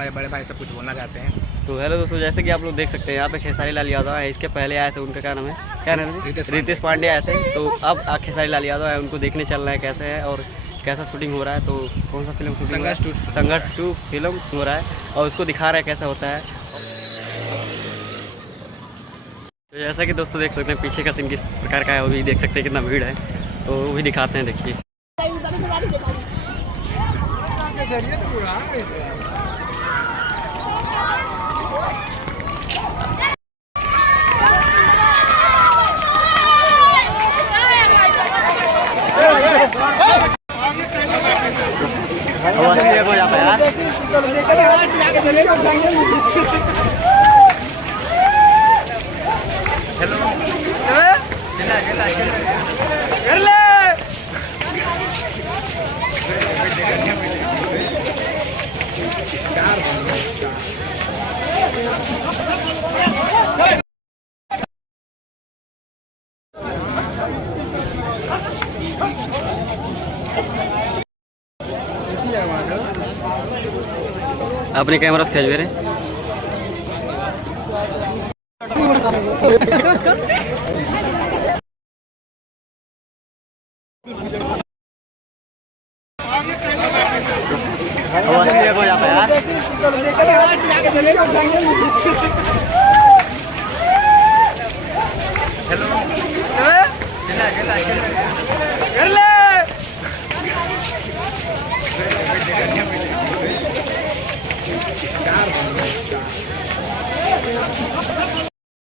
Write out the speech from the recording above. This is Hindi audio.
हमारे बड़े भाई सब कुछ बोलना चाहते हैं। तो हेलो दोस्तों, जैसे कि आप लोग देख सकते हैं यहाँ पे खेसारी लाल यादव है। इसके पहले आए थे, उनका क्या नाम है, रितेश पांडे आए थे। तो अब खेसारी लाल यादव है, उनको देखने चल रहे हैं कैसे है और कैसा शूटिंग हो रहा है। तो कौन सा फिल्म शूटिंग? संघर्ष 2 फिल्म हो रहा है और उसको दिखा रहे हैं कैसा होता है। तो जैसा कि दोस्तों देख सकते हैं पीछे का सीन किस प्रकार का है, वो भी देख सकते हैं कितना भीड़ है, तो वो भी दिखाते हैं। देखिए हो जाता है यार। अपने कैमरा से खींच रहे हो जाता है यार।